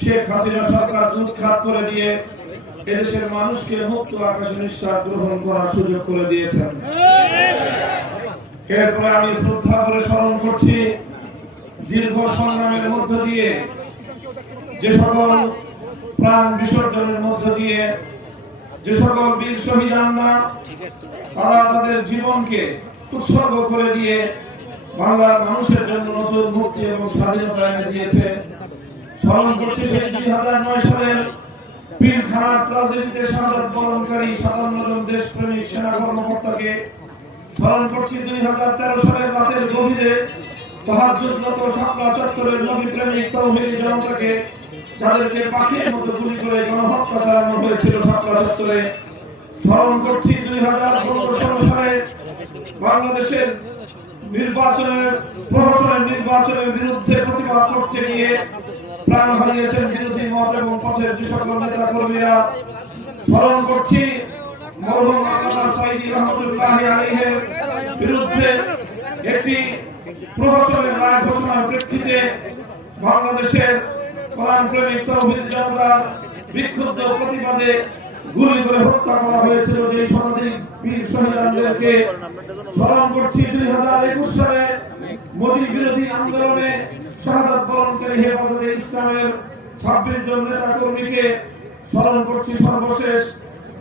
শেখ হাসিনা সরকার উৎখাত করে দিয়ে এদেশের মানুষকে মুক্ত আকাশে নিঃশ্বাস গ্রহণ করার সুযোগ করে দিয়েছেন। এরপরে আমি শ্রদ্ধা করে স্মরণ করছি দীর্ঘ সংগ্রামের মধ্য দিয়ে যে সকল প্রাণ বিসর্জনের মধ্য দিয়ে যে সকল বীর শহীদানরা তারা তাদের জীবনকে উৎসর্গ করে দিয়ে বাংলার মানুষের জন্য নতুন মুক্তি এবং স্বাধীনতা এনে দিয়েছে। স্মরণ করছি সেই 2009 সালের পিলখানা ট্রাজেডিতে শাহাদাত বরণকারী 57 জন দেশপ্রেমিক সেনা কর্মকর্তাকে। স্মরণ করছি 2013 সালের রাতের গভীরে তাহাজ্জুদরত শাপলা চত্বরের নবী প্রেমিক তৌহিদি জনতাকে, যাদেরকে পাখির মতো গুলি করে গণহত্যা চালানো হয়েছিল শাপলা চত্বরে। স্মরণ করছি 2015-16 সালে বাংলাদেশের প্রশাসনের নির্বাচনের বিরুদ্ধে প্রতিবাদ করতে গিয়ে প্রাণ হারিয়েছেন বিরোধী মত এবং পথের যে সকল নেতা কর্মীরা। স্মরণ করছি মরহুম মাওলানা সাঈদী রহমাতুল্লাহি আলাইহির বিরুদ্ধে একটি প্রশাসনের রায় ঘোষণার প্রেক্ষিতে বাংলাদেশের কোরআন প্রেমিক তৌহিদ জনতার বিক্ষুব্ধ প্রতিবাদে গুলি করে হত্যা করা হয়েছিল যে শতাধিক বীর শহীদদেরকে। স্মরণ করছি 2021 সালে মোদী বিরোধী আন্দোলনে শাহাদাত বরণকারী হেফাজতে ইসলামের 26 জন নেতা কর্মীকে। স্মরণ করছি সর্বশেষ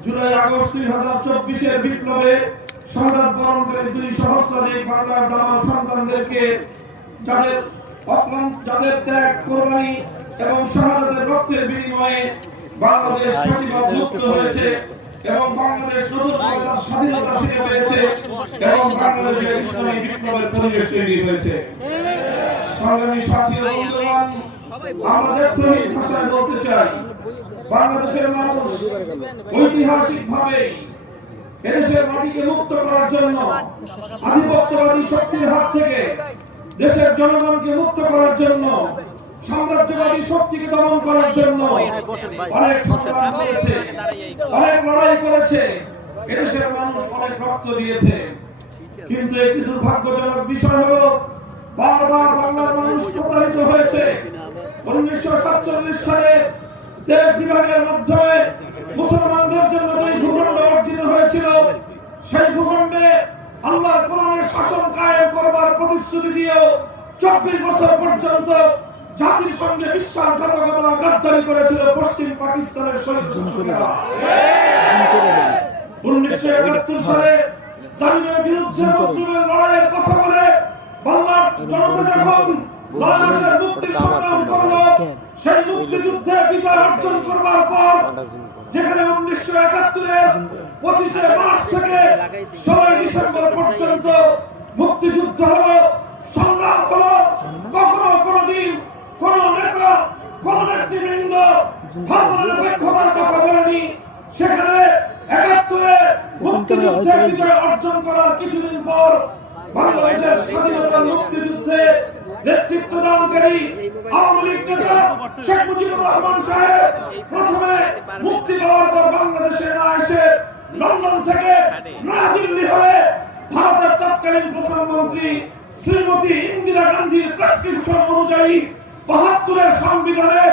জুলাই আগস্ট 2024-এর বিপ্লবে শাহাদাত বরণকারী 2 সহস্রাধিক বাংলার দামাল সন্তানদেরকে, যাদের ত্যাগ, কোরবানি এবং শাহাদাতের রক্তের বিনিময়ে বাংলাদেশ ফ্যাসিবাদ মুক্ত হয়েছে এবং বাংলাদেশ নতুন স্বাধীনতা ফিরে পেয়েছে এবং বাংলাদেশের ইসলামী বিপ্লবের পরিবেশ তৈরি হয়েছে। সংগ্রামী সাথী ও বন্ধুগণ, আমাদের তৈরি ভাষায় বলতে চাই, বাংলাদেশের মানুষ ঐতিহাসিকভাবে এদেশের মাটিকে মুক্ত করার জন্য, আধিপত্যবাদী শক্তির হাত থেকে দেশের জনগণকে মুক্ত করার জন্য, সাম্রাজ্যবাদী শক্তিকে দমন করার জন্য অনেক সংগ্রাম করেছে, অনেক লড়াই করেছে। এদেশের মানুষ অনেক রক্ত দিয়েছে। কিন্তু একটি দুর্ভাগ্যজনক বিষয় হলো বারবার বাংলার মানুষ প্রতারিত হয়েছে। 1947 সালে দেশ বিভাগের মাধ্যমে মুসলমানদের জন্য যে ভূখণ্ড অর্জিত হয়েছিল, সেই ভূখণ্ডে আল্লাহর কোরআনের শাসন কায়েম করবার প্রতিশ্রুতি দিয়েও 24 বছর পর্যন্ত জাতির সঙ্গে বিশ্বাসঘাতকতা, গাদ্দারি করেছিল পশ্চিম পাকিস্তানের শরীয়তরা। 1971 সালে জালিমের বিরুদ্ধে মুসলিমের লড়াইয়ের কথা বলে বাংলার জনতা যখন 9 মাসের মুক্তির সংগ্রাম করল, সেই মুক্তিযুদ্ধে বিজয় অর্জন করবার পর যেখানে 1971-এর 25 মার্চ থেকে 16 ডিসেম্বর পর্যন্ত মুক্তিযুদ্ধ হলো, সংগ্রাম হলো, কখনো কোনদিন কোন নেতা, কোন নেতৃবৃন্দ ধর্মনিরপেক্ষতার কথা বলেনি। সেখানে 71-এ মুক্তিযুদ্ধে বিজয় অর্জন করার কিছুদিন পর বাংলাদেশের স্বাধীনতার মুক্তিযুদ্ধে নেতৃত্ব দানকারী আওয়ামী লীগ নেতা শেখ মুজিবুর রহমান সাহেব প্রথমে মুক্তি পাওয়ার পর বাংলাদেশে না এসে লন্ডন থেকে নয়াদিল্লি হয়ে ভারতের তৎকালীন প্রধানমন্ত্রী শ্রীমতী ইন্দিরা গান্ধীর প্রেসক্রিপশন অনুযায়ী 72-এর সংবিধানে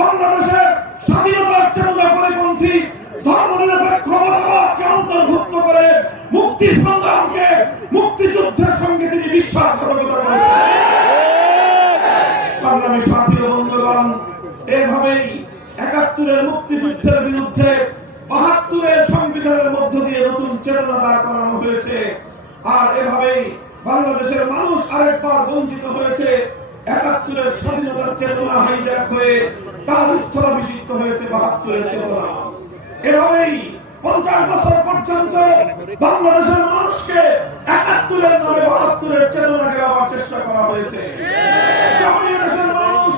বাংলাদেশের স্বাধীনতার চেতনা পরিপন্থী ধর্মনিরপেক্ষ মতবাদকে অন্তর্ভুক্ত করে মুক্তি সংগ্রামকে মুক্তিযুদ্ধের সঙ্গে তিনি বিশ্বাসঘাতকতা করেছেন। সংগ্রামী সাথী ও বন্ধুগণ, এভাবেই 71-এর মুক্তিযুদ্ধের বিরুদ্ধে 72-এর সংবিধানের মধ্য দিয়ে নতুন চেতনা দাঁড় করানো হয়েছে। আর এভাবেই বাংলাদেশের মানুষ আরেকবার বঞ্চিত হয়েছে। 71-এর স্বাধীনতার চেতনা হাইজ্যাক হয়ে তার স্থলাভিষিক্ত হয়েছে 72-এর চেতনা। এভাবেই 50 বছর পর্যন্ত বাংলাদেশের মানুষকে 71-এর নামে 72-এর চেতনাকে দেওয়ার চেষ্টা করা হয়েছে। যখনই দেশের মানুষ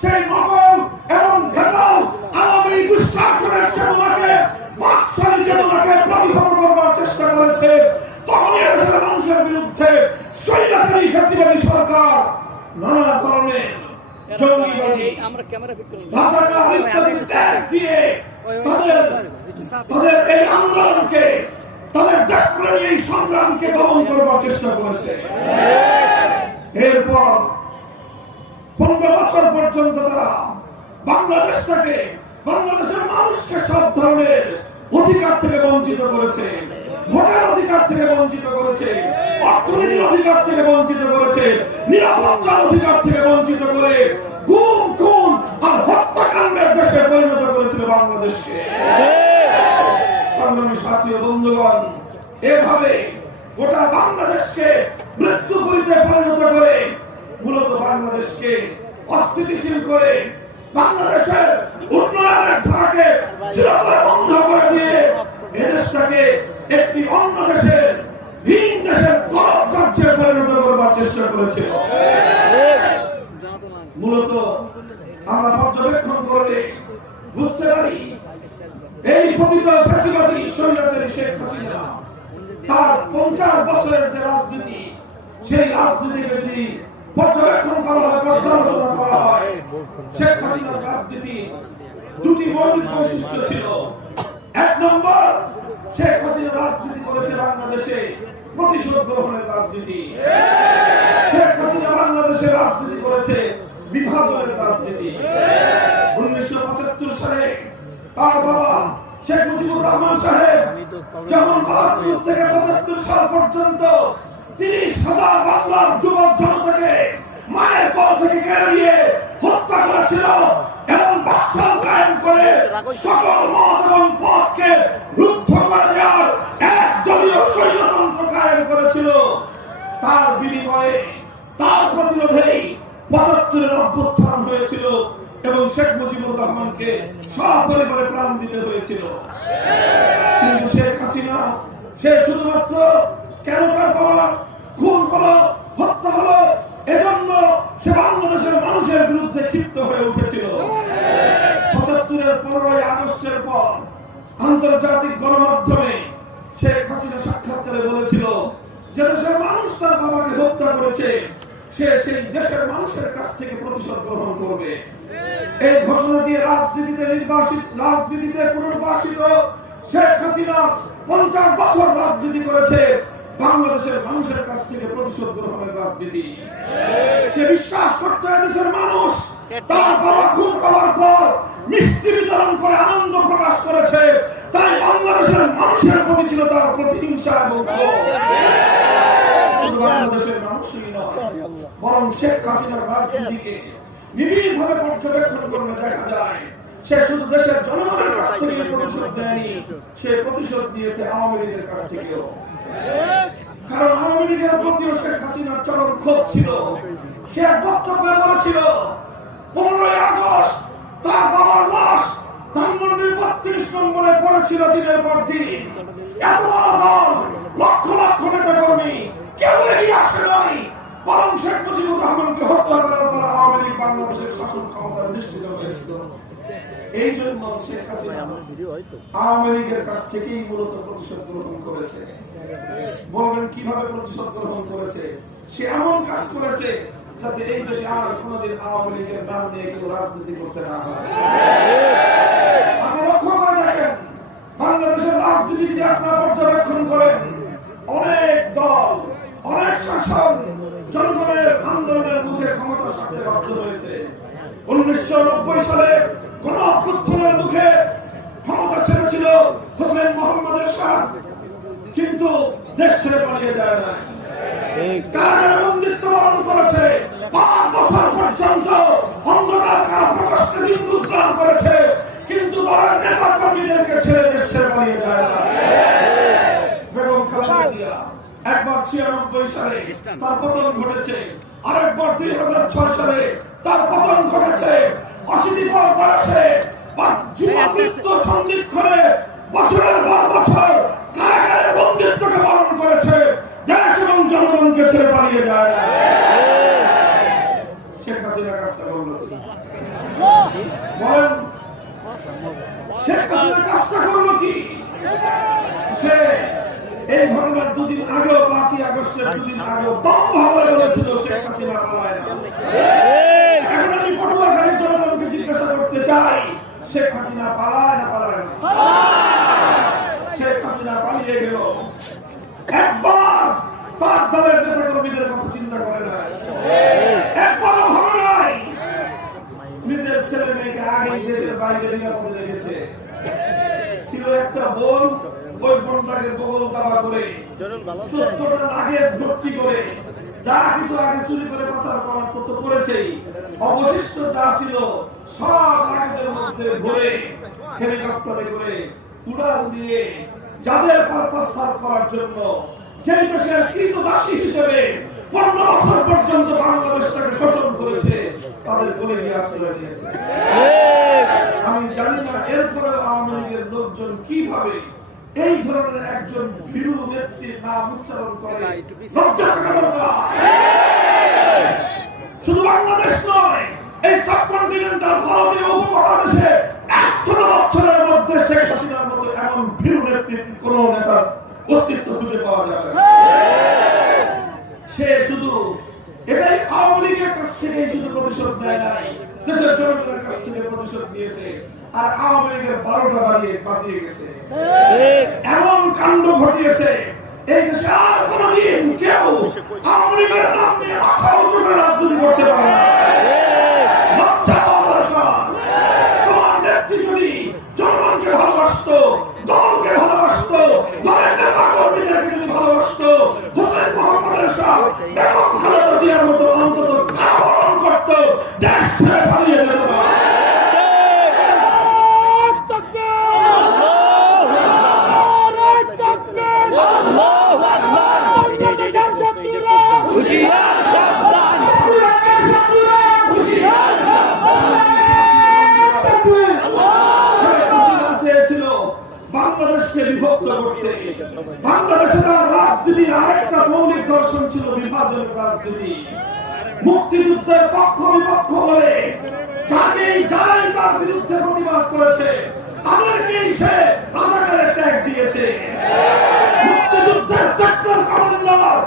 সেই নকল এবং ঘাটাল আওয়ামী দুঃশাসনের চেতনাকে, বাকশালী চেতনাকে প্রতিহত করবার চেষ্টা করেছে, তখনই দেশের মানুষের বিরুদ্ধে স্বৈরাচারী ফ্যাসিবাদী সরকার নানা ধরনের জঙ্গিবাদী ভাষাকার ইত্যাদি ত্যাগ দিয়ে তাদের এই আন্দোলনকে, তাদের দেশপ্রেমী এই সংগ্রামকে দমন করবার চেষ্টা করেছে। এরপর 15 বছর পর্যন্ত তারা বাংলাদেশটাকে, বাংলাদেশের মানুষকে সব ধরনের অধিকার থেকে বঞ্চিত করেছে, ভোটের অধিকার থেকে বঞ্চিত করেছে, অর্থনীতির অধিকার থেকে বঞ্চিত করেছে, নিরাপত্তার অধিকার থেকে বঞ্চিত করে গুম খুন আর হত্যাকাণ্ডের দেশে পরিণত করেছিল বাংলাদেশকে। সংগ্রামী সাথী ও বন্ধুগণ, এভাবে গোটা বাংলাদেশকে মৃত্যুপুরীতে পরিণত করে মূলত বাংলাদেশকে অস্থিতিশীল করে বাংলাদেশের উন্নয়নের ধারাকে চিরতরে বন্ধ করে দিয়ে এদেশটাকে একটি অন্য দেশের, ভিন দেশের গলদ রাজ্যে পরিণত করবার চেষ্টা করেছে। মূলত আমরা পর্যবেক্ষণ করলে বুঝতে পারি এই পতিত ফ্যাসিবাদী স্বৈরাচারী শেখ হাসিনা তার 50 বছরের যে রাজনীতি, সেই রাজনীতিকে যদি পর্যবেক্ষণ করা হয়, পর্যালোচনা করা হয়, শেখ হাসিনার রাজনীতি দুটি মৌলিক বৈশিষ্ট্য ছিল। 1 নম্বর, শেখ হাসিনা রাজনীতি করেছে বাংলাদেশে প্রতিশোধ গ্রহণের রাজনীতি। শেখ হাসিনা বাংলাদেশে রাজনীতি করেছে বিভাজনের রাজনীতি। 1975 সালে তার বাবা শেখ মুজিবুর রহমান সাহেব যখন 72 থেকে 75 সাল পর্যন্ত 30,000 বাংলার যুবক জনতাকে মায়ের কোল থেকে কেড়ে নিয়ে হত্যা করেছিল এবং বাকশাল কায়েম করে সকল মত এবং পথকে রুদ্ধ করে দেওয়ার একদলীয় স্বৈরতন্ত্র কায়েম করেছিল, তার বিনিময়ে, তার প্রতিরোধেই 75-এর অভ্যুত্থান হয়েছিল এবং শেখ মুজিবুর রহমানকে সপরিবারে প্রাণ দিতে হয়েছিল। কিন্তু শেখ হাসিনা, সে শুধুমাত্র কেন তার বাবা খুন হলো, হত্যা হলো, এজন্য সে বাংলাদেশের মানুষের বিরুদ্ধে ক্ষিপ্ত হয়ে উঠেছিল। 75-এর 15ই আগস্টের পর আন্তর্জাতিক গণমাধ্যমে শেখ হাসিনা সাক্ষাৎকারে বলেছিল যে দেশের মানুষ তার বাবাকে হত্যা করেছে, সে সেই দেশের মানুষের কাছ থেকে প্রতিশোধ গ্রহণ করবে। এই ঘোষণা দিয়ে রাজনীতিতে পুনর্বাসিত শেখ হাসিনা 50 বছর রাজনীতি করেছে বাংলাদেশের মানুষের কাছ থেকে প্রতিশোধ গ্রহণের রাজনীতি। সে বিশ্বাস করত দেশের মানুষ তার বাবা খুন হওয়ার পর মিষ্টি বিতরণ করে আনন্দ প্রকাশ করেছে, তাই বাংলাদেশের মানুষের প্রতি ছিল তার প্রতিহিংসা এবং বাংলাদেশের মানুষই নয়, বরং শেখ হাসিনার রাজনীতিকে নিবিড়ভাবে পর্যবেক্ষণ করলে দেখা যায় সে শুধু দেশের জনগণের কাছ থেকে প্রতিশোধ দেয়নি, সে প্রতিশোধ দিয়েছে আওয়ামী লীগের কাছ থেকেও। কারণ আওয়ামী লীগের প্রতিও শেখ হাসিনার চরম ক্ষোভ ছিল। সে এক বক্তব্যে বলেছিল 15ই আগস্ট তার বাবার লাশ ধানমন্ডির 32 নম্বরে পড়েছিল দিনের পর দিন। এত বড় দল, লক্ষ লক্ষ নেতা কর্মী, কেউ এগিয়ে আসে নাই, বরং শেখ মুজিবুর রহমানকে হত্যা করার পর আওয়ামী লীগ বাংলাদেশের শাসন ক্ষমতার দৃষ্টিতে হয়েছিল। এই জন্য শেখ হাসিনা আওয়ামী লীগের কাছ থেকেই মূলত প্রতিশোধ গ্রহণ করেছে। বলবেন কিভাবে প্রতিশোধ গ্রহণ করেছে? সে এমন কাজ করেছে যাতে এই দেশে আর কোনোদিন আওয়ামী লীগের নাম নিয়ে কেউ রাজনীতি করতে না পারে। আপনি লক্ষ্য করে দেখেন, বাংলাদেশের রাজনীতিতে আপনারা পর্যবেক্ষণ করেন, অনেক দল, অনেক শাসন জনগণের আন্দোলনের মুখে ক্ষমতা ছাড়তে বাধ্য হয়েছে। 1990 সালে কোন অভ্যুত্থানের মুখে ক্ষমতা ছেড়েছিল হোসেন মোহাম্মদের শাহ, কিন্তু দেশ ছেড়ে পালিয়ে যায় না, কারাগারে বন্দিত্ব বরণ করেছে, 5 বছর পর্যন্ত অন্ধকার কারাপ্রকোষ্ঠে দিন গুজরান করেছে, কিন্তু দলের নেতা কর্মীদেরকে ছেড়ে দেশ ছেড়ে পালিয়ে যায় না। বেগম খালেদা জিয়া একবার 96 সালে তার পতন ঘটেছে, আরেকবার 2006 সালে তার পতন ঘটেছে। 80 বয়সে জীবনমৃত্যু সন্ধিক্ষণে বছরের পর বছর কারাগারে বন্দিত্বকে বরণ করেছে, দেশ এবং জনগণকে ছেড়ে পালিয়ে যায় না। শেখ হাসিনা কাজটা করলো, বলেন শেখ হাসিনা কাজটা করলো কি? সে এই ঘটনার 2 দিন আগেও, 5ই আগস্টের 2 দিন আগেও দমভাবে বলেছিল শেখ হাসিনা পালায় না। এখন আমি পটুয়াখালীর জনগণকে জিজ্ঞাসা করতে চাই, শেখ হাসিনা পালায় না পালায় না? শেখ হাসিনা পালিয়ে গেল, একবার তার দলের নেতা কর্মীদের কথা চিন্তা করে নাই, একবারও ভাবে নাই বাইরে নিরাপদে রেখেছে। ছিল একটা বোন, ওই বোনটাকে বগল দাবা করে 14টা লাগেজ ভর্তি করে যা কিছু আগে চুরি করে পাচার করার তো করেছেই, অবশিষ্ট যা ছিল সব লাগেজের মধ্যে ভরে হেলিকপ্টারে করে উড়ান দিয়ে যাদের পারপাস সার্ভ করার জন্য যেই দেশের কৃতদাসী হিসেবে 15 বছর পর্যন্ত বাংলাদেশটাকে শোষণ করেছে তাদের বলে গিয়ে আশ্রয় দিয়েছে। আমি জানি না এরপরে আওয়ামী লীগের লোকজন কিভাবে এই ধরনের একজন ভীরু নেত্রীর নাম উচ্চারণ করে। লজ্জা থাকা দরকার। শুধু বাংলাদেশ নয়, এই সাবকন্টিনেন্টাল ভারতীয় উপমহাদেশে 100 বছরের মধ্যে শেখ হাসিনার মতো এমন ভীরু নেত্রীর কোন নেতার অস্তিত্ব খুঁজে পাওয়া যাবে না। সে শুধু এটাই আওয়ামী লীগের কাছ থেকে শুধু প্রতিশোধ দেয় নাই, দেশের জনগণের কাছ থেকে প্রতিশোধ দিয়েছে। আর আওয়ামী লীগের 12টা বাজিয়ে গেছে, এমন কাণ্ড ঘটিয়েছে এই দেশে আর কোনদিন কেউ আওয়ামী লীগের নাম নিয়ে মাথা উঁচু করে রাজনীতি করতে পারে না। লজ্জা হওয়া দরকার। তোমার নেত্রী যদি জনগণকে ভালোবাসতো, দলকে ভালোবাসতো, দলের নেতা কর্মীদেরকে যদি ভালোবাসতো, হোসেন মোহাম্মদের সাথে বেগম খালেদা জিয়ার মতো অন্তত কারাবরণ করতো, দেশ ছেড়ে পালিয়ে যেত না। বাংলাদেশকে বিভক্ত করতে, বাংলাদেশে তার রাজনীতির আরেকটা মৌলিক দর্শন ছিল বিভাজনের রাজনীতি। মুক্তিযুদ্ধের পক্ষ বিপক্ষ বলে যারাই তার বিরুদ্ধে প্রতিবাদ করেছে তাদেরকেই সে রাজাকারের ট্যাগ দিয়েছে। মুক্তিযুদ্ধের সেক্টর কমান্ডার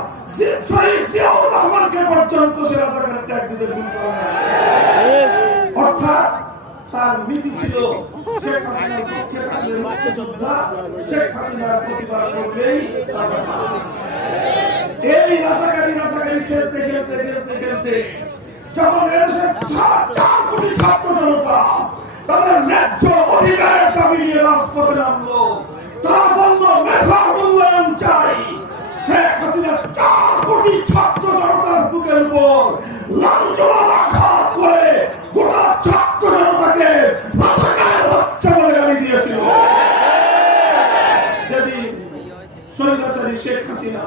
শহীদ জিয়াউর রহমানকে পর্যন্ত সে রাজাকারের ট্যাগ দিতে ভুল করে না। অর্থাৎ তার নীতি ছিল শেখ হাসিনার পক্ষে থাকলে মুক্তিযোদ্ধা, শেখ হাসিনার প্রতিবাদ করলেই রাজাকার। এই রাজাকারি খেলতে খেলতে খেলতে খেলতে যখন এদেশের 4 কোটি ছাত্র জনতা তাদের ন্যায্য অধিকারের দাবি নিয়ে রাজপথে নামলো, তারা বলল মেধার মূল্যায়ন চাই। শেখ হাসিনা 4 কোটি ছাত্র জনতার বুকের উপর লাঞ্ছনা আঘাত করে গোটা ছাত্র জনতাকে রাজাকারের বাচ্চা বলে গালি দিয়েছিল। যেদিন স্বৈরাচারী শেখ হাসিনা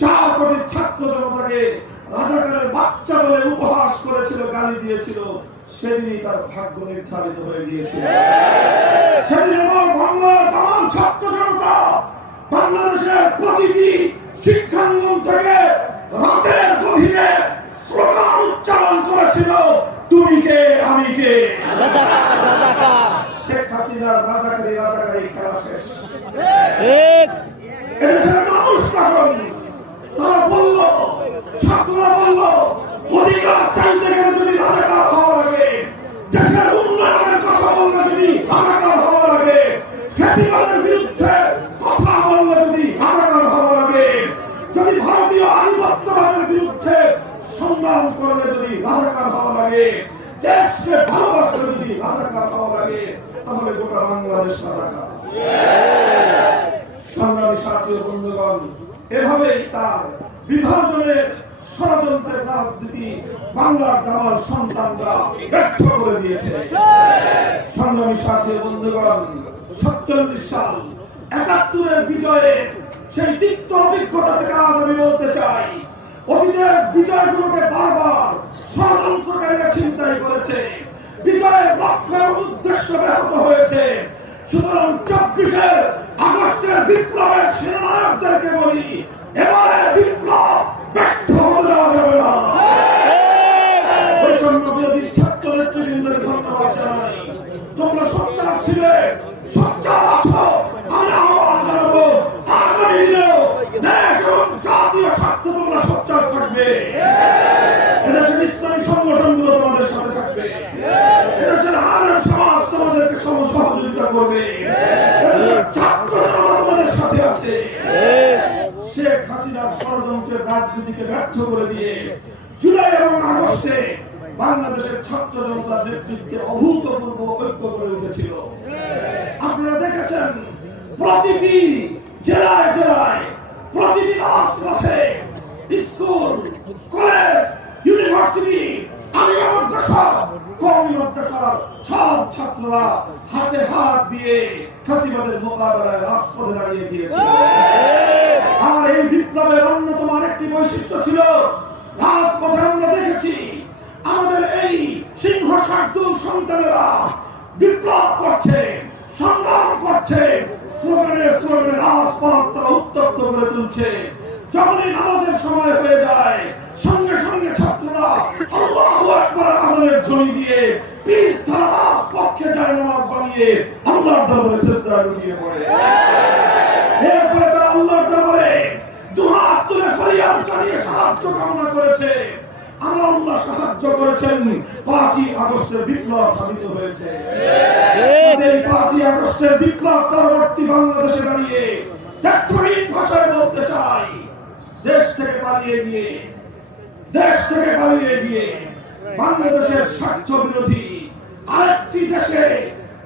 4 কোটি ছাত্র জনতাকে রাজাকারের বাচ্চা বলে উপহাস করেছিল, গালি দিয়েছিল, সেদিনই তার ভাগ্য নির্ধারিত হয়ে গিয়েছিল। সেদিন আমার বাংলার তাম ছাত্র জনতা বাংলাদেশের প্রতিটি শিক্ষাঙ্গন থেকে রাতের গভীরে স্লোগান উচ্চারণ করেছিল, তুমি কে আমি কে। শেখ হাসিনার রাজাকারি খেলা শেষ। এদেশের মানুষ তখন তারা বলল, ছাত্ররা বলল, অধিকার চাইতে গেলে যদি রাজাকার হওয়া লাগে, দেশের উন্নয়নের কথা বললে যদি রাজাকার হওয়া লাগে, ফ্যাসিবাদের বিরুদ্ধে কথা বললে যদি রাজাকার হওয়া লাগে, যদি ভারতীয় আধিপত্যবাদের বিরুদ্ধে সংগ্রাম করলে যদি রাজাকার হওয়া লাগে, দেশকে ভালোবাসলে যদি রাজাকার হওয়া লাগে, তাহলে গোটা বাংলাদেশ রাজাকার। সংগ্রামী সাথী ও বন্ধুগণ, এভাবেই তার বিভাজনের ষড়যন্ত্রের রাজনীতি বাংলার দামাল সন্তানরা ব্যর্থ করে দিয়েছে। সংগ্রামী সাথী ও বন্ধুগণ, 47 সাল 71-এর বিজয়ের সেই তিক্ত অভিজ্ঞতা থেকে আজ আমি বলতে চাই, অতীতের বিজয়গুলোকে বারবার ষড়যন্ত্রকারীরা ছিনতাই করেছে, বিজয়ের লক্ষ্য এবং উদ্দেশ্য ব্যাহত হয়েছে। সুতরাং 24 আগস্টের বিপ্লবের সেনানায়কদেরকে বলি, এবারে বিপ্লব ব্যর্থ হতে দেওয়া যাবে না। বৈষম্য বিরোধী ছাত্র নেতৃবৃন্দকে ধন্যবাদ জানাই। তোমরা সোচ্চার ছিলে, সোচ্চার আছো। আমি আহ্বান জানাবো, আগামী দিনেও দেশ এবং জাতীয় স্বার্থ তোমরা সোচ্চার থাকবে। এদেশের ইসলামী সংগঠনগুলো তোমাদের সাথে থাকবে, এদেশের আলেম সমাজ তোমাদেরকে সহযোগিতা করবে, এদেশের ছাত্র জনতা তোমাদের সাথে আছে। শেখ হাসিনার ষড়যন্ত্রের রাজনীতিকে ব্যর্থ করে দিয়ে জুলাই এবং আগস্টে বাংলাদেশের ছাত্র জনতার নেতৃত্বে অভূতপূর্ব ঐক্য গড়ে উঠেছিল। আপনারা দেখেছেন প্রতিটি জেলায় জেলায়, প্রতিটি রাজপথে, স্কুল, কলেজ, ইউনিভার্সিটি, আলিয়া মাদ্রাসা, কওমি মাদ্রাসা, সব ছাত্ররা হাতে হাত দিয়ে ফ্যাসিবাদের মোকাবেলায় রাজপথে দাঁড়িয়ে দিয়েছিল। আর এই বিপ্লবের অন্যতম আরেকটি বৈশিষ্ট্য ছিল, রাজপথে আমরা দেখেছি আমাদের এই সিংহ শার্দুল সন্তানেরা বিপ্লব করছে, সংগ্রাম করছে, স্লোগানে স্লোগানে রাজপথ তারা উত্তপ্ত করে তুলছে। যখনই নামাজের সময় হয়ে যায়, সঙ্গে সঙ্গে ছাত্ররা আল্লাহু আকবার আযানের ধ্বনি দিয়ে পিছ ধরা রাজপথকে যায় নামাজ বানিয়ে আল্লাহর দরবারে সিজদা লুটিয়ে পড়ে। এরপরে তারা আল্লাহর দরবারে দুহাত তুলে ফরিয়াদ জানিয়ে সাহায্য কামনা করেছে। আমার আল্লাহ সাহায্য করেছেন, 5ই আগস্টের বিপ্লব সাধিত হয়েছে। এই 5ই আগস্টের বিপ্লব পরবর্তী বাংলাদেশে দাঁড়িয়ে ত্যাগহীন ভাষায় বলতে চাই, দেশ থেকে পালিয়ে গিয়ে বাংলাদেশের স্বার্থ বিরোধী আরেকটি দেশে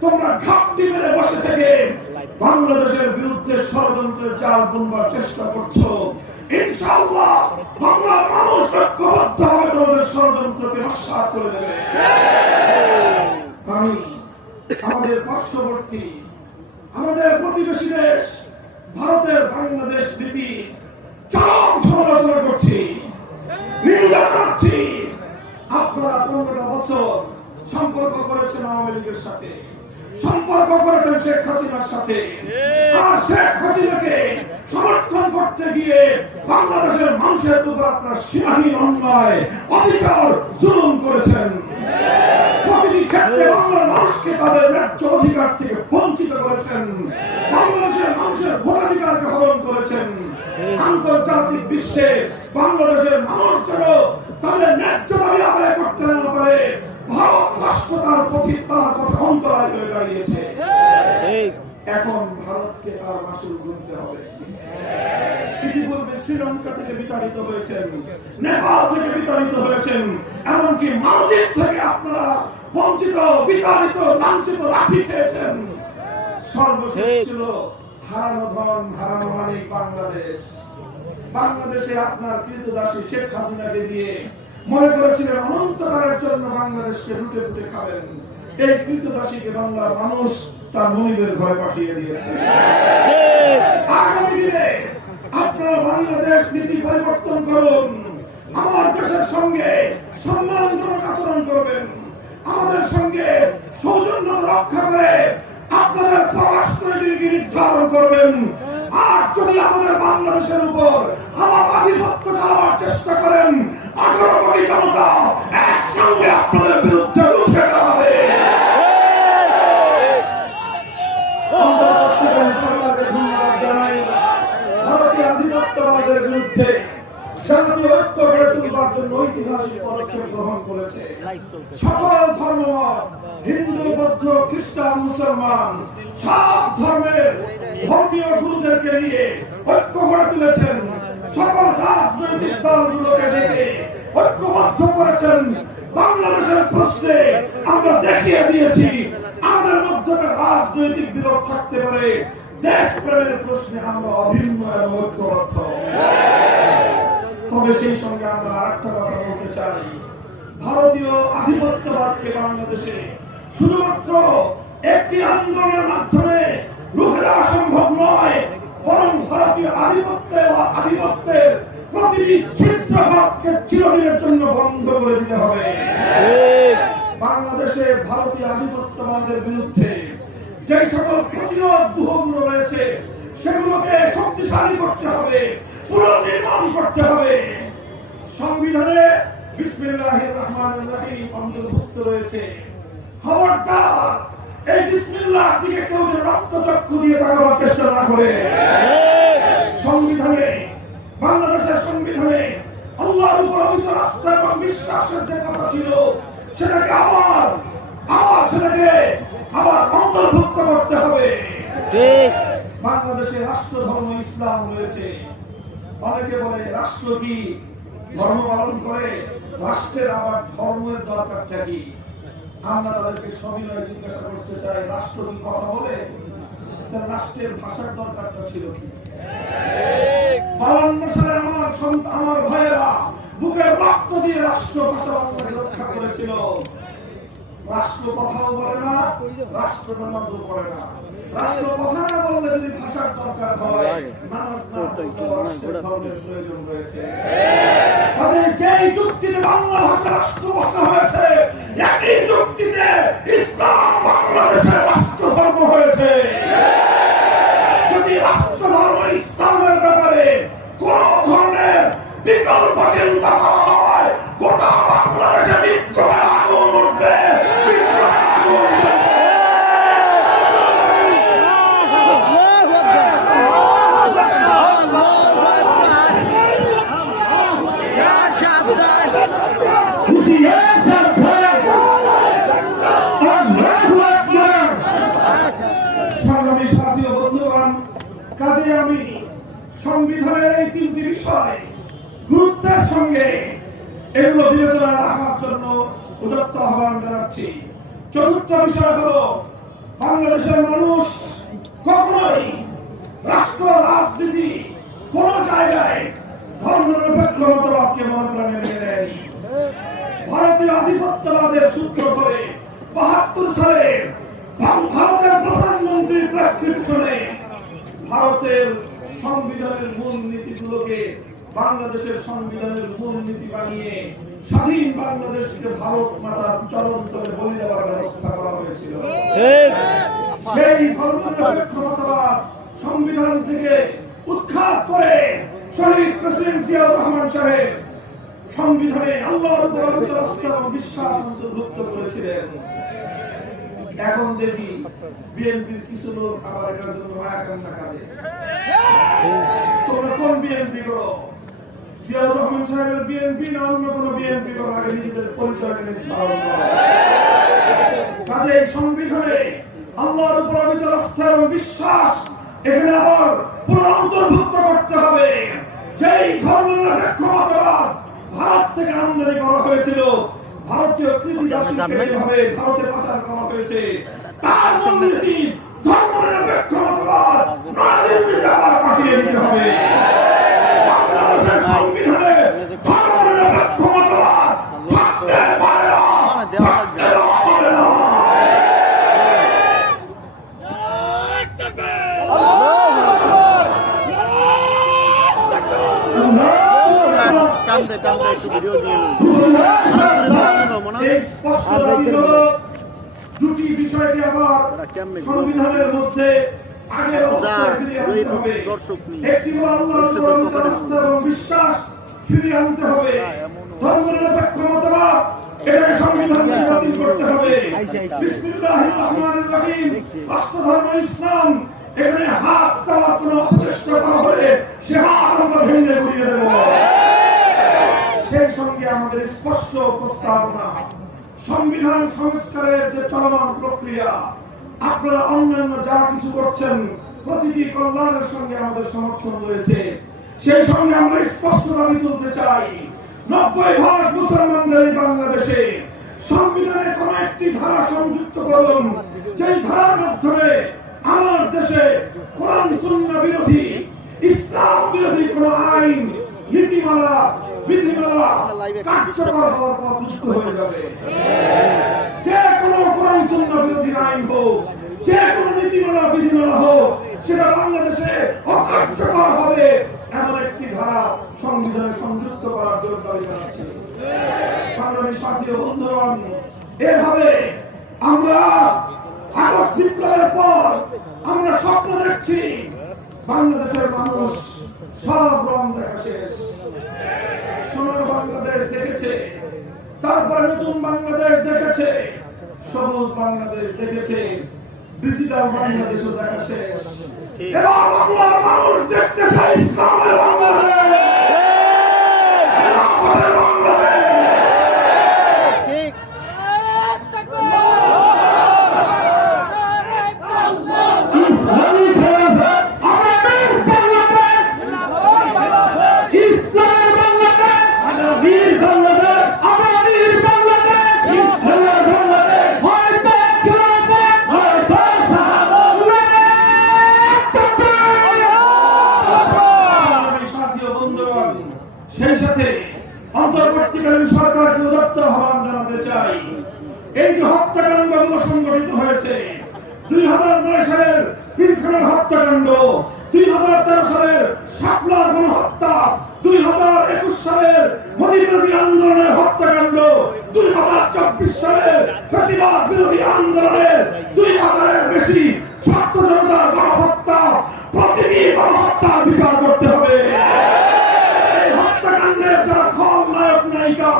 তোমরা ঘাপটি মেরে বসে থেকে বাংলাদেশের বিরুদ্ধে ষড়যন্ত্রের জাল বুনবার চেষ্টা করছো। ইনশাআল্লাহ বাংলার মানুষ ঐক্যবদ্ধ হবে, তোমাদের ষড়যন্ত্রকে নস্যাৎ করে দেবে। আমি আমাদের পার্শ্ববর্তী, আমাদের প্রতিবেশী দেশ ভারতের বাংলাদেশ নীতি চরম সমালোচনা করছি, নিন্দা করছি। আপনারা 15টা বছর সম্পর্ক করেছেন আওয়ামী লীগের সাথে, সম্পর্ক করেছেন শেখ হাসিনার সাথে, আর শেখ হাসিনাকে সমর্থন করতে গিয়ে বাংলাদেশের মানুষের উপর আপনার সীমাহীন অন্যায়, অবিচার, জুলুম করেছেন। প্রতিটি ক্ষেত্রে বাংলার মানুষকে তাদের ন্যায্য অধিকার থেকে বঞ্চিত করেছেন, বাংলাদেশের মানুষের ভোটাধিকারকে হরণ করেছেন। আন্তর্জাতিক বিশ্বে বাংলাদেশের মানুষ যেন তাদের ন্যায্য দাবি আদায় করতে না পারে, ভারত রাষ্ট্র তার পথে অন্তরায় হয়ে দাঁড়িয়েছে। এখন ভারতকে তার মাসুল গুনতে হবে। ইতিপূর্বে শ্রীলঙ্কা থেকে বিতাড়িত হয়েছেন, নেপাল থেকে বিতাড়িত হয়েছেন, এমনকি মালদ্বীপ থেকে আপনারা বঞ্চিত, বিতাড়িত, লাঞ্ছিত রাখি খেয়েছেন। সর্বশেষ ছিল হারানো ধন, হারানো মানিক বাংলাদেশ। বাংলাদেশে আপনার কৃতদাসী শেখ হাসিনাকে দিয়ে মনে করেছিলেন অনন্তকালের জন্য বাংলাদেশকে লুটে লুটে খাবেন। এই কৃতদাসীকে বাংলার মানুষ তার মনিবের ঘরে পাঠিয়ে দিয়েছে। আগামী দিনে আপনারা বাংলাদেশ নীতি পরিবর্তন করুন, আমার দেশের সঙ্গে সম্মানজনক আচরণ করবেন, আমাদের সঙ্গে সৌজন্য রক্ষা করে আপনাদের পররাষ্ট্রনীতি নির্ধারণ করবেন। আর যদি আমাদের বাংলাদেশের উপর আমার আধিপত্য চালাবার চেষ্টা করেন, 18 কোটি জনতা একসঙ্গে আপনাদের বিরুদ্ধে রুখে দাঁড়াবে। ভারতীয় আধিপত্যবাদের বিরুদ্ধে জাতীয় ঐক্য গড়ে তুলবার জন্য ঐতিহাসিক পদক্ষেপ গ্রহণ করেছে। সকল ধর্মমত, হিন্দু, বৌদ্ধ, খ্রিস্টান, মুসলমান, সব ধর্মের ধর্মীয় গুরুদেরকে নিয়ে ঐক্য গড়ে তুলেছেন। সকল রাজনৈতিক দলগুলোকে ডেকে ঐক্যবদ্ধ করেছেন। বাংলাদেশের প্রশ্নে আমরা দেখিয়ে দিয়েছি আমাদের মধ্যে রাজনৈতিক বিরোধ থাকতে পারে, দেশপ্রেমের প্রশ্নে আমরা অভিন্ন এবং ঐক্যবদ্ধ। তবে সেই সঙ্গে আমরা আরেকটা কথা বলতে চাই, ভারতীয় আধিপত্যবাদকে বাংলাদেশে শুধুমাত্র একটি আন্দোলনের মাধ্যমে রুখে দেওয়া সম্ভব নয়, বরং ভারতীয় আধিপত্যের প্রতিটি ছিদ্রভাগকে চিরদিনের জন্য বন্ধ করে দিতে হবে। বাংলাদেশে ভারতীয় আধিপত্যবাদের বিরুদ্ধে যে সকল প্রতিরোধ ব্যূহগুলো রয়েছে সেগুলোকে শক্তিশালী করতে হবে, পুনর্নির্মাণ করতে হবে। সংবিধানে বিসমিল্লাহির রহমানির রহিম অন্তর্ভুক্ত রয়েছে। খবরদার এই বিসমিল্লাহর দিকে কেউ যেন রক্তচক্ষু দিয়ে তাকাবার চেষ্টা না করে। সংবিধানে, বাংলাদেশের সংবিধানে আল্লাহর উপর অবিচল আস্থা এবং বিশ্বাসের যে কথা ছিল সেটাকে আবার অন্তর্ভুক্ত করতে হবে। বাংলাদেশে রাষ্ট্র ধর্ম ইসলাম রয়েছে। অনেকে বলে রাষ্ট্র কি ধর্ম পালন করে? রাষ্ট্রের আবার ধর্মের দরকারটা কি? আমরা তাদেরকে সবিনয় জিজ্ঞাসা করতে চাই, রাষ্ট্র কি কথা বলে? রাষ্ট্রের ভাষার দরকারটা ছিল কি? 52 সালে আমার ভাইয়েরা বুকের রক্ত দিয়ে রাষ্ট্র ভাষা বাংলাকে রক্ষা করেছিল। রাষ্ট্র কথাও বলে না, রাষ্ট্র নামাজও পড়ে না। রাষ্ট্র কথা না বললে যদি ভাষার দরকার হয়, নামাজ না পড়লেও রাষ্ট্রের ধর্মের প্রয়োজন রয়েছে। যেই যুক্তিতে বাংলা ভাষা রাষ্ট্র ভাষা হয়েছে, একই যুক্তিতে ইসলাম বাংলাদেশের রাষ্ট্র ধর্ম হয়েছে। যদি রাষ্ট্র ধর্ম ইসলামের ব্যাপারে কোন ধরনের বিকল্প চিন্তা করা হয়, গোটা বাংলাদেশে বিদ্রোহের আগুন উঠবে। কাজে আমি সংবিধানের এই 3টি বিষয় গুরুত্বের সঙ্গে এগুলো বিবেচনা রাখার জন্য উদাত্ত আহ্বান জানাচ্ছি। চতুর্থ বিষয় হলো, বাংলাদেশের মানুষ কখনোই রাষ্ট্র রাজনীতি কোন জায়গায় ধর্মনিরপেক্ষ মতবাদকে মনে প্রাণে মেনে নেয়নি। ভারতীয় আধিপত্যবাদের সূত্র ধরে 72 সালে ভারতের প্রধানমন্ত্রীর প্রেসক্রিপশনে ভারতের সংবিধানের মূল নীতিগুলোকে বাংলাদেশের সংবিধানের মূল নীতি বানিয়ে স্বাধীন বাংলাদেশকে ভারত মাতার চরণতলে বলি দেওয়ার ব্যবস্থা করা হয়েছিল। সেই ধর্মনিরপেক্ষ মতবাদ সংবিধান থেকে উৎখাত করে শহীদ প্রেসিডেন্ট জিয়াউর রহমান সাহেব সংবিধানে আল্লাহর উপর আস্থা এবং বিশ্বাস অন্তর্ভুক্ত করেছিলেন। এখন দেখি বিএনপির কিছু লোক আবার এটার জন্য মায়া কান্না কাঁদে। তোমরা কোন বিএনপি করো? জিয়াউর রহমান সাহেবের বিএনপি না অন্য কোন বিএনপি করো? আগে নিজেদের পরিচয় ধারণ করো। কাজে সংবিধানে আল্লাহর উপর অবিচল আস্থা এবং বিশ্বাস এখানে আবার পুরো অন্তর্ভুক্ত করতে হবে। যেই ধর্মনিরপেক্ষ মতবাদ ভারত থেকে আমদানি করা হয়েছিল, ভারতীয় কৃতিদাসীকে যেভাবে ভারতে পাচার করা হয়েছে, তার মূলনীতি ধর্মনিরপেক্ষ মতবাদ নয়াদিল্লিতে আবার পাঠিয়ে দিতে হবে। বাংলাদেশের সংবিধানে ধর্মনিরপেক্ষ মতবাদ থাকতে পারে না, থাকতে হবে না। দুটি বিষয়কে আবার সংবিধানের মধ্যে আগের অবস্থায় ফিরিয়ে আনতে হবে। একটি হলো আল্লাহর আস্থা এবং বিশ্বাস ফিরিয়ে আনতে হবে। ধর্মনিরপেক্ষ মতবাদ এটাকে সংবিধান থেকে বাতিল করতে হবে। বিসমিল্লাহির রহমানির রহিম। রাষ্ট্র ধর্ম ইসলাম, এখানে হাত চাওয়ার কোন চেষ্টা করা হলে সে হাত আমরা ভেঙে ঘুরিয়ে দেব। সেই সঙ্গে আমাদের স্পষ্ট প্রস্তাবনা, সংবিধান সংস্কারের যে চলমান প্রক্রিয়া, আপনারা অন্যান্য যা কিছু করছেন প্রতিটি কল্যাণের সঙ্গে আমাদের সমর্থন রয়েছে। সেই সঙ্গে আমরা স্পষ্ট দাবি তুলতে চাই, 90% মুসলমানদের এই বাংলাদেশে সংবিধানে কোন একটি ধারা সংযুক্ত করুন, যেই ধারার মাধ্যমে আমার দেশে কোরআন সুন্নাহ বিরোধী, ইসলাম বিরোধী কোন আইন, নীতিমালা, বিধিমালা কার্যকর হওয়ার পর দুষ্ট হয়ে যাবে। যে কোনো কোরআন সুন্নাহ বিরোধী আইন হোক, যে কোনো নীতিমালা বিধিমালা হোক, সেটা বাংলাদেশে অকার্যকর হবে এমন একটি ধারা সংবিধানে সংযুক্ত করার জন্য দাবি জানাচ্ছি। বাংলাদেশ সাথী ও বন্ধুগণ, এভাবে আমরা আগস্ট বিপ্লবের পর আমরা স্বপ্ন দেখছি বাংলাদেশের মানুষ সব রং দেখা শেষ। সোনার বাংলাদেশ দেখেছে, তারপরে নতুন বাংলাদেশ দেখেছে, সবুজ বাংলাদেশ দেখেছে, ডিজিটাল বাংলাদেশও দেখা শেষ। এবার বাংলার মানুষ দেখতে চায় ইসলামের বাংলাদেশ, খেলাফতের বাংলাদেশ। এই যে হত্যাকাণ্ডগুলো সংঘটিত হয়েছে, 2009 সালের পিলখানার হত্যাকাণ্ড, 2013 সালের শাপলার গণহত্যা, 2021 সালের মোদী বিরোধী আন্দোলনের হত্যাকাণ্ড, 2024 সালের ফ্যাসিবাদ বিরোধী আন্দোলনের 2000-এর বেশি ছাত্র জনতার গণহত্যা, প্রতিটি গণহত্যার বিচার করতে হবে। এই হত্যাকাণ্ডের যারা খলনায়ক নায়িকা,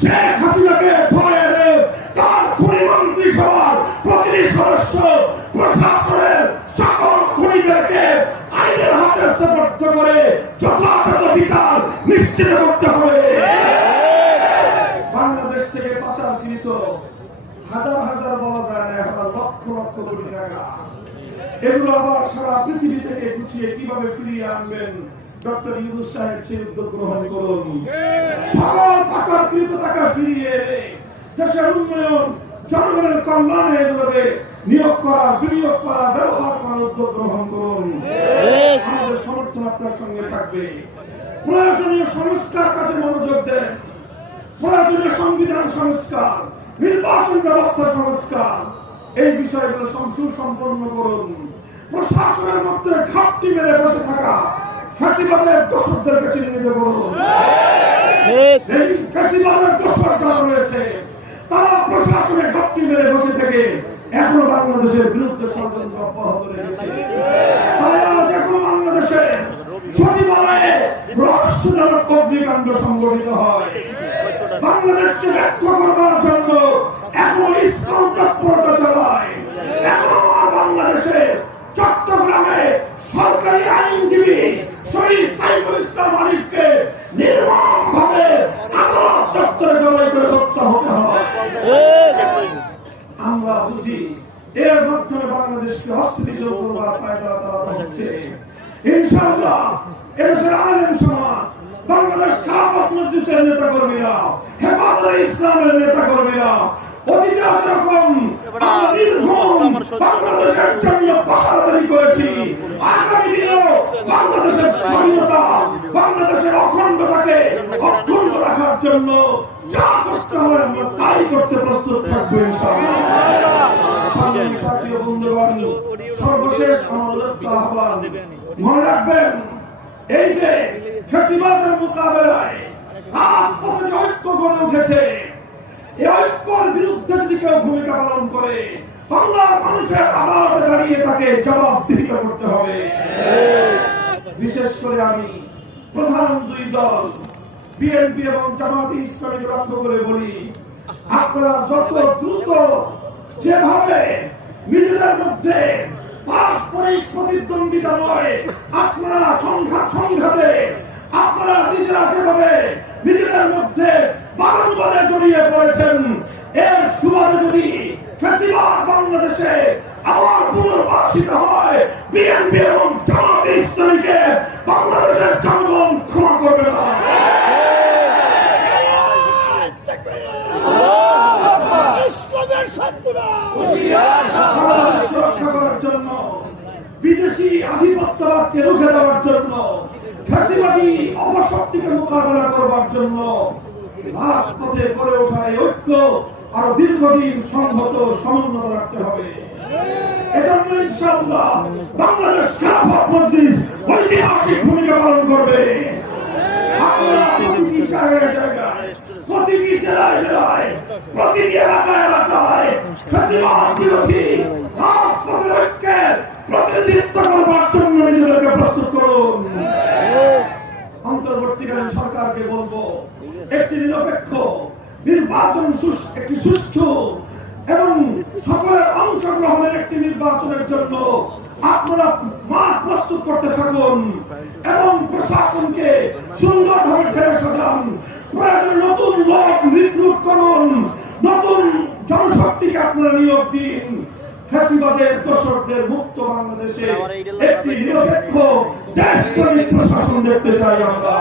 শেখ হাসিনাকে ধরে এনে তার খুনি মন্ত্রিসভার প্রতিটি সদস্য, প্রশাসনের সকল খুনিদেরকে আইনের হাতে সোপর্দ করে যথাযথ বিচার নিশ্চিত করতে হবে। বাংলাদেশ থেকে পাচারকৃত হাজার হাজার বলা যায় না, এখন লক্ষ লক্ষ কোটি টাকা, এগুলো আবার সারা পৃথিবী থেকে গুছিয়ে কিভাবে ফিরিয়ে আনবেন, ডক্টর ইউনূস সাহেব সেই উদ্যোগ গ্রহণ করুন। সকল পাচারকৃত টাকা ফিরিয়ে এনে দেশের উন্নয়ন, জনগণের কল্যাণে এগুলোকে নিয়োগ করার, বিনিয়োগ করার, ব্যবহার করার উদ্যোগ গ্রহণ করুন। আমাদের সমর্থন আপনার সঙ্গে থাকবে। প্রয়োজনীয় সংস্কার কাজে মনোযোগ দেন। প্রয়োজনীয় সংবিধান সংস্কার, নির্বাচন ব্যবস্থা সংস্কার, এই বিষয়গুলো সুসম্পন্ন করুন। প্রশাসনের মধ্যে ঘাপটি মেরে বসে থাকা ফ্যাসিবাদের দোষরদেরকে চিহ্নিত করুন। এই ফ্যাসিবাদের দোষর যারা রয়েছে তারা প্রশাসনে ঘাপটি মেরে বসে থেকে এখনো বাংলাদেশের বিরুদ্ধে ষড়যন্ত্র অব্যাহত রেখেছে। তাই আজ এখনো বাংলাদেশে সচিবালয়ে রহস্যজনক অগ্নিকাণ্ড সংঘটিত হয়। বাংলাদেশকে ব্যর্থ করবার জন্য এখনো ইসলাম তৎপরতা চালায়। এখনো বাংলাদেশে চট্টগ্রামে সরকারি আইনজীবী শহীদ সাইফুল ইসলাম আলিফকে নির্মমভাবে আদালত চত্বরে জবাই করে হত্যা হতে হয়। আমরা বুঝি এর মাধ্যমে বাংলাদেশকে অস্থিতিশীল করবার পায়তারা চালানো হচ্ছে। ইনশাআল্লাহ এদেশের আলেম সমাজ, বাংলাদেশ খেলাফত মজলিসের নেতা কর্মীরা, হেফাজতে ইসলামের নেতা কর্মীরা অতীতে যেরকম বাংলাদেশের জন্য পাহাড়ি করেছি, আগামী দিনেও বাংলাদেশের স্বাধীনতা, বাংলাদেশের অখণ্ডতাকে অক্ষুণ্ণ রাখার জন্য যা করতে হয় আমরা তাই করতে প্রস্তুত থাকবো ইনশাআল্লাহ। বন্ধুগণ, সর্বশেষ আমার আহ্বান, মনে রাখবেন এই যে ফ্যাসিবাদের মোকাবেলায় রাজপথে যে ঐক্য গড়ে উঠেছে, এই ঐক্যের বিরুদ্ধে যদি কেউ ভূমিকা পালন করে বাংলার মানুষের আদালতে দাঁড়িয়ে তাকে জবাবদিহি করতে হবে। বিশেষ করে আমি প্রধান দুই দল বিএনপি এবং জামায়াতে ইসলামীকে লক্ষ্য করে বলি, আপনারা যত দ্রুত যেভাবে নিজেদের মধ্যে পারস্পরিক প্রতিদ্বন্দ্বিতা নয়, আপনারা সংঘাতে আপনারা নিজেরা যেভাবে নিজেদের মধ্যে বাদানুবাদে জড়িয়ে পড়েছেন, এর সুবাদে যদি ফ্যাসিবাদ বাংলাদেশে আবার পুনর্বাসিত হয়, বিএনপি এবং জামায়াতে ইসলামীকে বাংলাদেশের জনগণ ক্ষমা করবে না। রক্ষা করার জন্য, বিদেশি আধিপত্যবাদকে রুখে দেওয়ার জন্য, ফ্যাসিবাদী অপশক্তিকে মোকাবেলা করবার জন্য রাজপথে গড়ে ওঠা ঐক্য আরো দীর্ঘদিন সংহত সমন্বয় রাখতে হবে। এজন্য ইনশাআল্লাহ বাংলাদেশ খেলাফত মজলিস ঐতিহাসিক ভূমিকা পালন করবে। আপনারা প্রতিটি জায়গায়, প্রতিটি জেলায়, প্রতিটি এলাকায় ফ্যাসিবাদ বিরোধী রাজপথের ঐক্যের প্রতিনিধিত্ব করবার জন্য নিজেদেরকে প্রস্তুত করুন। অন্তর্বর্তীকালীন সরকারকে বলবো, একটি নিরপেক্ষ নির্বাচন, একটি সুষ্ঠু এবং সকলের অংশগ্রহণের একটি নির্বাচনের জন্য আপনারা মাঠ প্রস্তুত করতে থাকুন এবং প্রশাসনকে সুন্দরভাবে ঠেলে সাজান। প্রয়োজনে নতুন লোক রিক্রুট করুন, নতুন জনশক্তিকে আপনারা নিয়োগ দিন। ফ্যাসিবাদের দোষরদের মুক্ত বাংলাদেশে একটি নিরপেক্ষ দেশপ্রেমিক প্রশাসন দেখতে চাই আমরা।